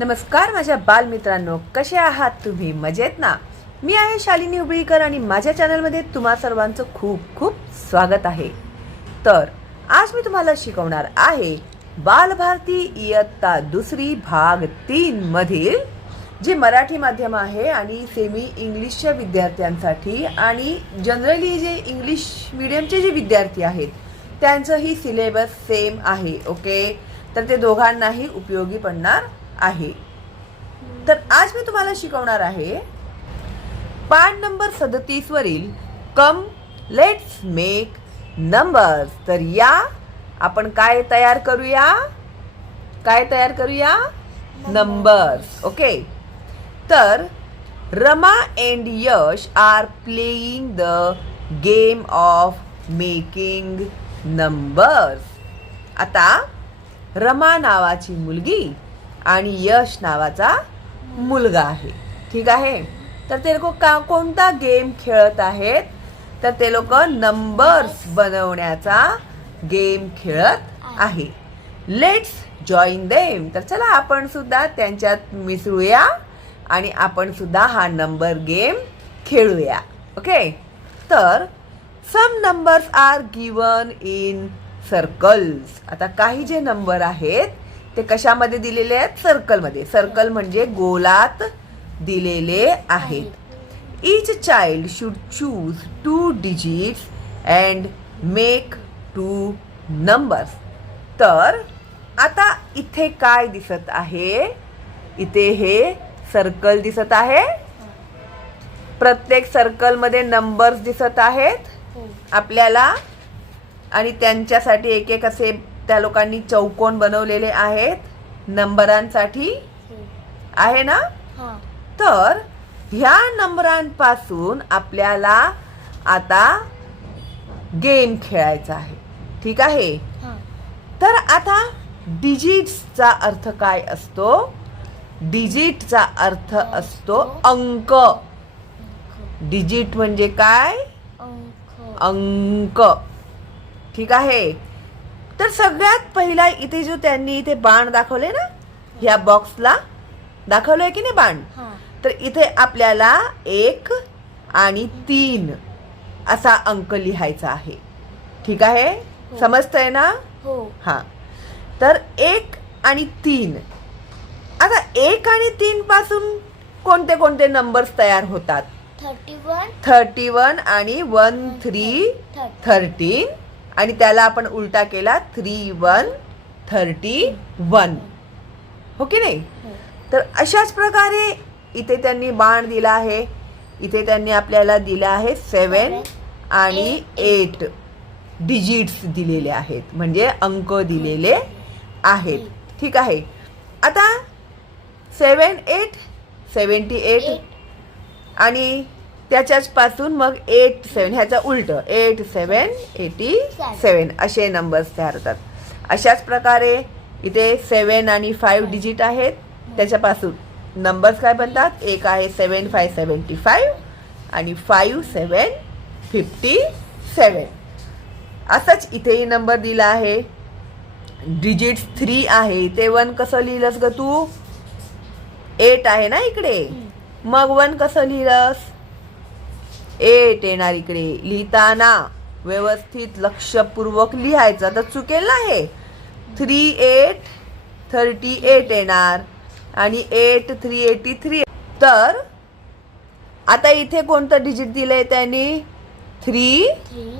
नमस्कार माझ्या बालमित्रांनो कसे आहात तुम्ही? मजेत ना? मी आहे शालिनी उबळीकर आणि माझ्या चॅनलमध्ये तुम्हा सर्वांचं खूप खूप स्वागत आहे. तर आज मी तुम्हाला शिकवणार आहे बालभारती इयत्ता दुसरी भाग तीन मधील जे मराठी माध्यम आहे आणि सेमी इंग्लिशच्या विद्यार्थ्यांसाठी आणि जनरली जे इंग्लिश मिडियमचे जे विद्यार्थी आहेत त्यांचंही सिलेबस सेम आहे ओके तर ते दोघांनाही उपयोगी पडणार. आहे. तर आज मी तुम्हाला शिकवणार आहे पाठ नंबर सदतीस वरील कम लेट्स मेक नंबर्स तर या आपण काय तयार करूया? काय तयार करूया? नंबर्स ओके तर Rama and Yash are playing the game of making numbers आता रमा नावाची मुलगी आणि यश नावाचा मुलगा आहे. ठीक आहे? तर ते लोक का कोणता गेम खेळत आहेत? तर ते लोक नंबर्स बनवण्याचा गेम खेळत आहे. लेट्स जॉईन देम तर चला आपण सुद्धा त्यांच्यात मिसळूया आणि आपण सुद्धा हा नंबर गेम खेळूया. ओके तर some numbers are given in circles आता काही जे नंबर आहेत ते कशामध्ये दिलेले आहेत? सर्कलमध्ये सर्कल म्हणजे गोलात दिलेले आहेत. Each child should choose two digits and make two numbers तर आता इथे काय दिसत आहे? इथे हे सर्कल दिसत आहे. प्रत्येक सर्कलमध्ये नंबर्स दिसत आहेत. हो. आपल्याला आणि त्यांच्यासाठी एक एक असे त्या लोकांनी चौकोन बनवलेले आहेत. नंबरांसाठी. आहे ना? तर ह्या नंबरांपासून आपल्याला आता गेम खेळायचा आहे. ठीक आहे? तर आता डिजिट्सचा अर्थ काय असतो? डिजिटचा अर्थ असतो अंक. डिजिट म्हणजे काय? अंक. अंक. ठीक आहे? तर सगळ्यात पहिला इथे जो त्यांनी इथे बाण दाखवले ना ह्या बॉक्सला दाखवलंय की नाही बाण? तर इथे आपल्याला एक आणि तीन असा अंक लिहायचा आहे. ठीक आहे? हो. समजतंय ना? हो. हा. तर एक आणि तीन. आता एक आणि तीन पासून कोणते कोणते नंबर्स तयार होतात? थर्टी वन थर्टी वन आणि वन थ्री थर्टीन आणि त्याला आपण उलटा केला थ्री वन थर्टी वन. हो की नाही? तर अशाच प्रकारे इथे त्यांनी बाण दिला आहे. इथे त्यांनी आपल्याला दिला आहे सेवन आणि एट डिजिट्स दिलेले आहेत. म्हणजे अंक दिलेले आहेत. ठीक आहे. आता सेवन एट सेवन्टी एट आणि त्याच्याच पासून मग एट सेवन ह्याचा उलट. एट सेवन एटी सेवन असे नंबर्स तयार होतात. अशाच प्रकारे इथे सेवन आणि फाईव्ह डिजिट आहेत. त्याच्यापासून नंबर्स काय बनतात? एक आहे सेवन फाय सेवन्टी फाईव्ह आणि फाईव्ह सेवन फिफ्टी सेवन असंच इथेही नंबर दिला आहे. डिजिट्स थ्री आहे. इथे वन कसं लिहिलंस ग तू? एट आहे ना इकडे? मग वन कसं लिहिलंस? एट येणार इकडे. लिहिताना व्यवस्थित लक्षपूर्वक लिहायचं. तर चुकेल ना हे? थ्री एट थर्टी एट येणार. आणि एट थ्री एटी थ्री तर आता इथे कोणतं डिजिट दिलंय त्यांनी? Three three.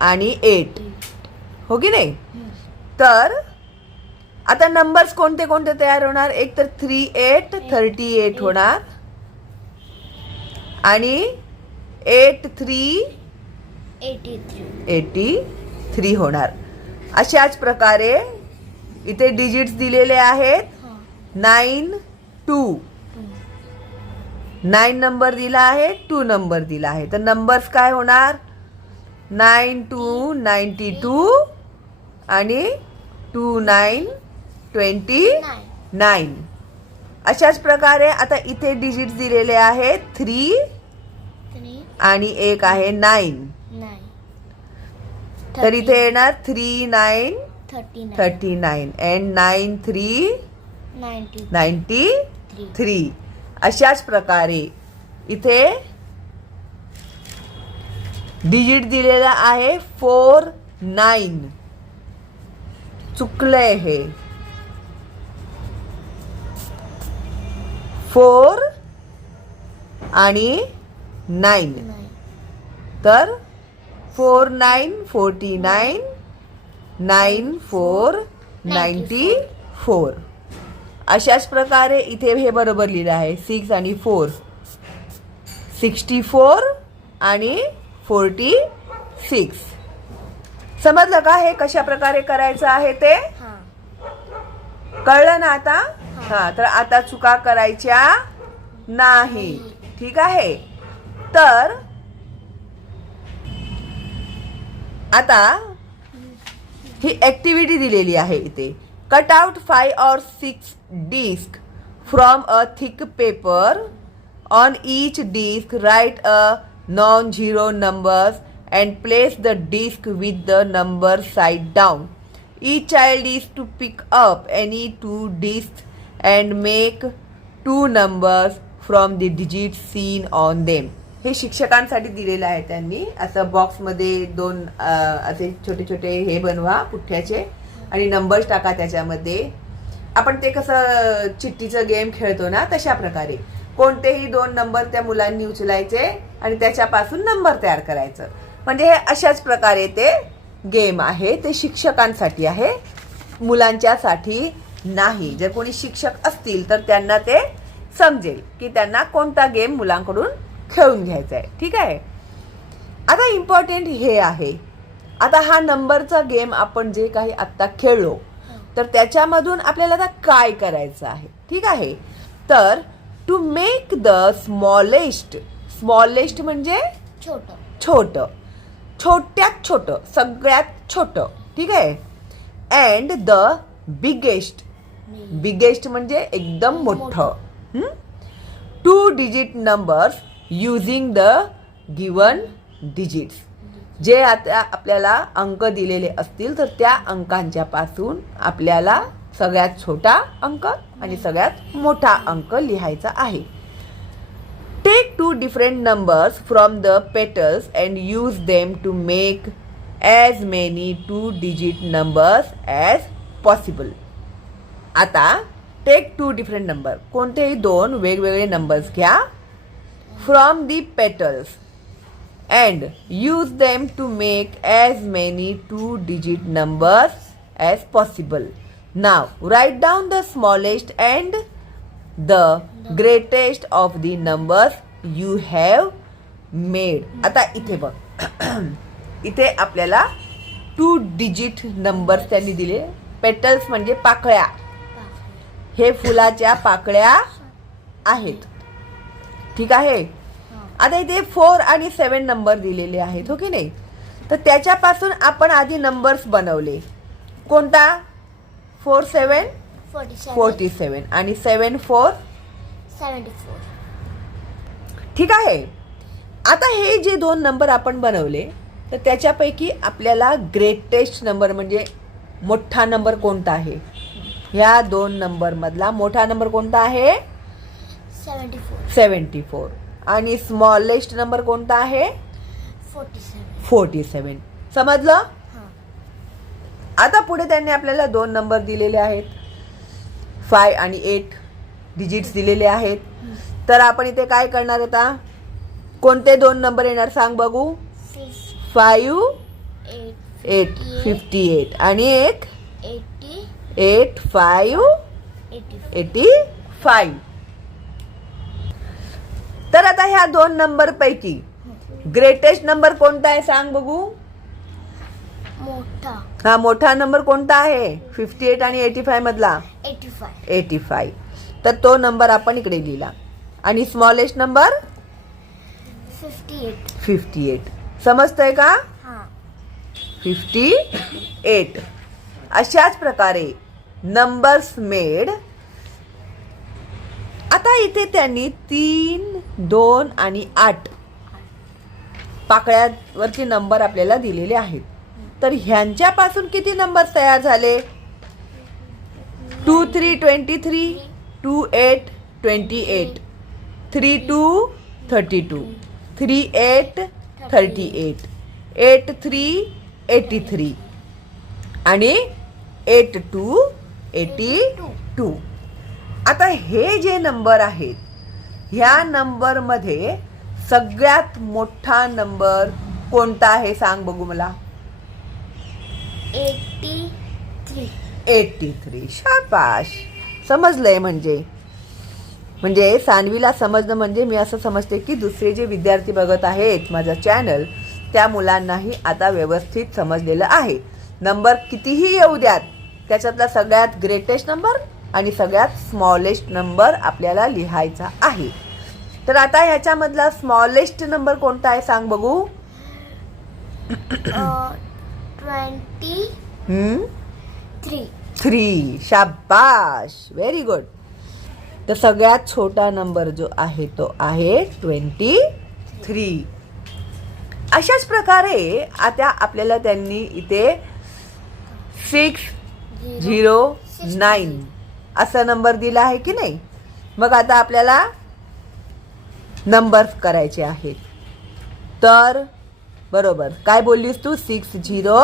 आणि एट. हो की नाही? तर आता नंबर्स कोणते कोणते तयार होणार? एक तर थ्री एट थर्टी एट होणार. आणि eight three eighty three eighty three होणार अशाच प्रकारे इथे डिजिट्स दिलेले आहेत. नाईन टू नाईन नंबर दिला आहे टू नंबर दिला आहे. तर नंबर्स काय होणार? नाईन टू नाईन्टी टू आणि टू नाईन ट्वेंटी नाईन अशाच प्रकारे आता इथे डिजिट्स दिलेले आहेत. थ्री आणि एक आहे नाईन. तर इथे येणार three nine thirty nine. And nine. Three ninety three. अशाच प्रकारे इथे डिजिट दिलेला आहे फोर नाईन. चुकलंय हे. फोर आणि नाईन. तर four nine forty nine nine four ninety four. अशाच प्रकारे इथे हे बरोबर लिहिलं आहे. सिक्स आणि फोर. सिक्स्टी फोर आणि फोर्टी सिक्स. समजलं का हे कशा प्रकारे करायचं आहे ते? कळलं ना आता? हा. तर आता चुका करायच्या नाही. ठीक आहे? तर आता ही ॲक्टिव्हिटी दिलेली आहे इथे. Cut out five or six disc from a thick paper on each disc write a non zero numbers and place the disc with the number side down each child is to pick up any two discs and make two numbers from the digits seen on them. हे शिक्षकांसाठी दिलेलं आहे त्यांनी. असं बॉक्समध्ये दोन असे छोटे छोटे हे बनवा पुठ्ठ्याचे आणि नंबर्स टाका त्याच्यामध्ये. आपण ते कसं चिठ्ठीचं गेम खेळतो ना तशा प्रकारे. कोणतेही दोन नंबर त्या मुलांनी उचलायचे आणि त्याच्यापासून नंबर तयार करायचं. म्हणजे हे अशाच प्रकारे ते गेम आहे ते शिक्षकांसाठी आहे. मुलांच्यासाठी नाही. जर कोणी शिक्षक असतील तर त्यांना ते समजेल की त्यांना कोणता गेम मुलांकडून खेळून घ्यायचा आहे. ठीक आहे? आता इम्पॉर्टंट हे आहे. आता हा नंबरचा गेम आपण जे काही आत्ता खेळलो तर त्याच्यामधून आपल्याला आता काय करायचं आहे? ठीक आहे? तर to make the smallest smallest म्हणजे? छोटं. छोट. छोट्यात छोट सगळ्यात छोट. ठीक आहे? अँड द बिगेस्ट बिगेस्ट म्हणजे एकदम मोठं. Two digit numbers using the given digits जे आता आपल्याला अंक दिलेले असतील तर त्या अंकांच्या पासून आपल्याला सगळ्यात छोटा अंक आणि सगळ्यात मोठा अंक लिहायचा आहे. Take two different numbers from the petals and use them to make as many two digit numbers as possible आता टेक टू डिफरंट नंबर कोणतेही दोन वेगवेगळे नंबर्स घ्या. From the petals and use them to make as many two digit numbers as possible now write down the smallest and the greatest of the numbers you have made आता इथे बघ. इथे आपल्याला टू डिजिट नंबर्स त्यांनी दिले. Petals म्हणजे पाकळ्या. हे फुलाच्या पाकळ्या आहेत. ठीक आहे? आता इथे फोर आणि सेवन नंबर दिलेले आहेत हो की नाही? तर त्याच्यापासून आपण आधी नंबर्स बनवले. कोणता? फोर सेवन फोर्टी सेवन आणि सेवन फोर सेवन्टी फोर ठीक आहे? आता हे जे दोन नंबर आपण बनवले तर त्याच्यापैकी आपल्याला ग्रेटेस्ट नंबर म्हणजे मोठा नंबर कोणता आहे? ह्या दोन नंबरमधला मोठा नंबर कोणता आहे? सेवन्टी फोर सेवन्टी फोर आणि स्मॉलेस्ट नंबर कोणता आहे? फोर्टी सेवन फोर्टी सेवन समजलं आता पुढे त्यांनी आपल्याला दोन नंबर दिलेले आहेत. फाय आणि एट डिजिट्स दिलेले आहेत. तर आपण इथे काय करणार आता? कोणते दोन नंबर येणार सांग बघू? फाईव्ह एट फिफ्टी एट आणि एक एटी एटी एटी फाईव्ह तर आता ह्या दोन नंबर पैकी ग्रेटेस्ट नंबर कोणता आहे सांग बघू? मोठा. हा मोठा नंबर कोणता आहे? फिफ्टी एट आणि एटी फाय मधला? एटी फाय एटी फाय तर तो नंबर आपण इकडे लिहिला. आणि smallest number fifty eight fifty eight समजतंय का? हां. फिफ्टी एट अशाच प्रकारे नंबर्स मेड आता इथे त्यांनी तीन दोन आणि आठ पाकळ्यावरचे नंबर आपल्याला दिलेले आहेत. तर ह्यांच्यापासून किती नंबर तयार झाले? Two three twenty three two eight twenty eight three two thirty two three eight thirty eight eight three eighty three आणि एट टू एटी टू आता हे जे नंबर आहेत ह्या नंबरमध्ये सगळ्यात मोठा नंबर कोणता आहे सांग बघू मला? Eighty three. Eighty three. शाबाश. समजलंय म्हणजे. म्हणजे सानवीला समजणं म्हणजे मी असं समजते की दुसरे जे विद्यार्थी बघत आहेत माझं चॅनल त्या मुलांनाही आता व्यवस्थित समजलेलं आहे. नंबर कितीही येऊ द्यात त्याच्यातला सगळ्यात ग्रेटेस्ट नंबर आणि सगळ्यात स्मॉलेस्ट नंबर आपल्याला लिहायचा आहे. तर आता ह्याच्यामधला स्मॉलेस्ट नंबर कोणता आहे सांग बघू. ट्वेंटी थ्री थ्री शाबाश. व्हेरी गुड तर सगळ्यात छोटा नंबर जो आहे तो आहे ट्वेंटी थ्री अशाच प्रकारे आता आपल्याला त्यांनी इथे सिक्स झिरो नाईन असा नंबर दिला आहे की नाही? मग आता आपल्याला नंबर्स करायचे आहेत. तर बरोबर. काय बोललीस तू? सिक्स झिरो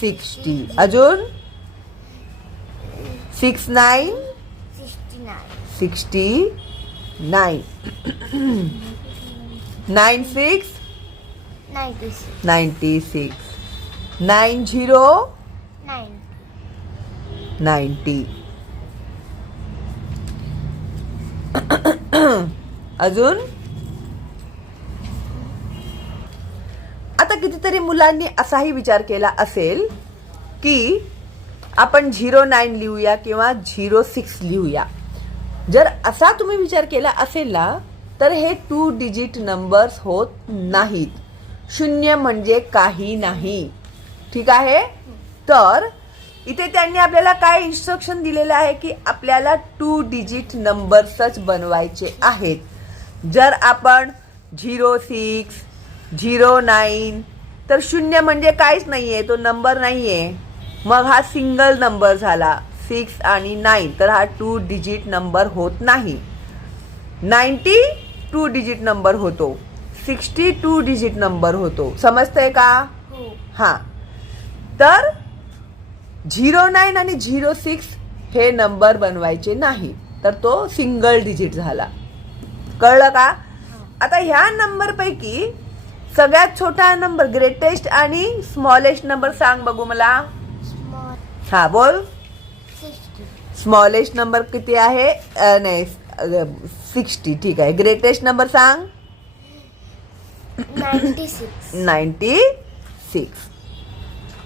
सिक्स्टी अजून? Six nine? Sixty nine. Nine six? Ninety six. Ninety six nine zero? Nine ninety. अजून? आता कितीतरी मुलांनी असाही विचार केला असेल की आपण झिरो नाईन लिहूया किंवा झिरो सिक्स लिहूया. जर असा तुम्ही विचार केला असेल ना तर हे टू डिजिट नंबर्स होत नाहीत. शून्य म्हणजे काही नाही. ठीक आहे? तर इथे त्यांनी आपल्याला काय इन्स्ट्रक्शन दिलेलं आहे की आपल्याला टू डिजिट नंबर्सच बनवायचे आहेत. जर आपण झिरो सिक्स झिरो नाईन तर शून्य म्हणजे काहीच नाही आहे तो नंबर नाही आहे मग हा सिंगल नंबर झाला सिक्स आणि नाईन तर हा टू डिजिट नंबर होत नाही. नाईन्टी टू डिजिट नंबर होतो सिक्स्टी टू डिजिट नंबर होतो. समजतंय का? हो. हां. तर झिरो नाईन आणि झिरो सिक्स हे नंबर बनवायचे नाही तर तो सिंगल डिजिट झाला. कळलं का? आता ह्या नंबरपैकी सगळ्यात छोटा नंबर ग्रेटेस्ट आणि स्मॉलेस्ट नंबर सांग बघू मला. हा बोल. स्मॉलेस्ट नंबर किती आहे? नाही सिक्स्टी ठीक आहे. ग्रेटेस्ट नंबर सांग. नाईन्टी सिक्स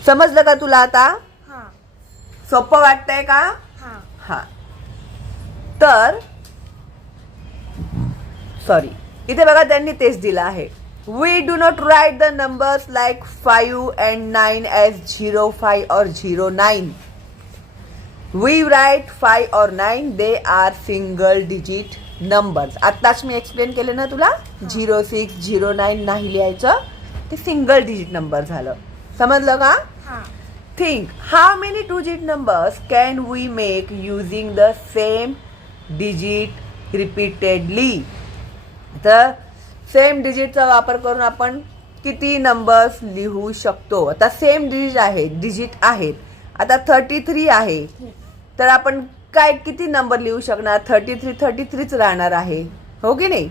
समजलं का तुला आता? हां. सोपं वाटतंय का? हां. हा. तर सॉरी इथे बघा त्यांनी तेच दिलं आहे. We do not write the numbers like five and nine as zero five or zero nine we write five or nine they are single digit numbers आत्ताच मी एक्सप्लेन केलं ना तुला? झिरो सिक्स झिरो नाईन नाही लिहायचं. ते single digit number झालं. समजलं का? हां. Think how many two digit numbers can we make using the same digit repeatedly? तर सेम डिजिटचा वापर करून आपण किती नंबर्स लिहू शकतो. आता सेम डिजिट आहे डिजिट आहेत आता थर्टी थ्री आहे. तर आपण काय किती नंबर लिहू शकणार? थर्टी थ्री थर्टी थ्रीच राहणार आहे. हो की नाही?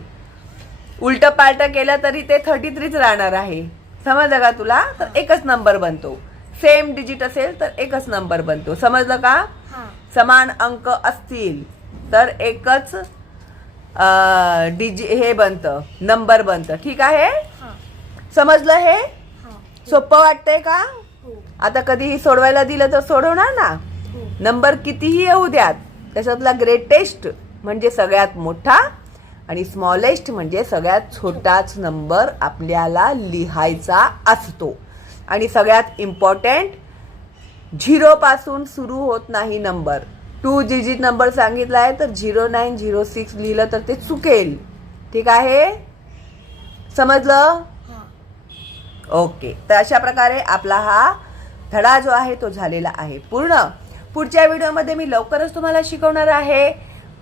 उलट पालट केलं तरी ते थर्टी थ्रीच राहणार आहे. समजलं का तुला? तर एकच नंबर बनतो. सेम डिजिट असेल तर एकच नंबर बनतो. समजलं का? हां. समान अंक असतील तर एकच डिजि हे बनतं नंबर बनतं. ठीक आहे? हां. समजलं हे? हां. सोपं वाटतंय का? हो. आता कधीही सोडवायला दिलं तर सोडवणार ना? हो. नंबर कितीही येऊ द्यात त्याच्यातला ग्रेटेस्ट म्हणजे सगळ्यात मोठा आणि स्मॉलेस्ट म्हणजे सगळ्यात छोटाच नंबर आपल्याला लिहायचा असतो. आणि सगळ्यात इम्पॉर्टंट झिरो पासून सुरू होत नाही नंबर टू डिजिट नंबर सांगितला आहे तर झिरो नाईन झिरो सिक्स लिहिलं तर ते चुकेल. ठीक आहे? समजलं? ओके. तर अशा प्रकारे आपला हा धडा जो आहे तो झालेला आहे. पूर्ण. पुढच्या व्हिडिओमध्ये मी लवकरच तुम्हाला शिकवणार आहे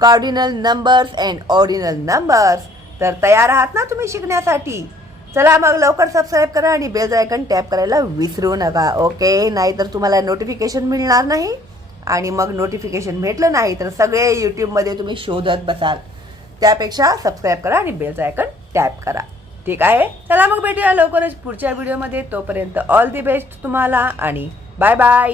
cardinal numbers and ordinal numbers तर तयार आहात ना तुम्ही शिकण्यासाठी? चला मग लवकर सबस्क्राईब करा आणि बेल आयकन टॅप करायला विसरू नका. ओके? नाहीतर तुम्हाला नोटिफिकेशन मिळणार नाही. आणि मग नोटिफिकेशन भेटलं नाही तर सगळे यूट्यूबमध्ये तुम्ही शोधत बसाल. त्यापेक्षा सबस्क्राईब करा आणि बेलचं आयकन टॅप करा. ठीक आहे? चला मग भेटूया लवकरच पुढच्या व्हिडिओमध्ये तोपर्यंत ऑल दी बेस्ट तुम्हाला आणि बाय बाय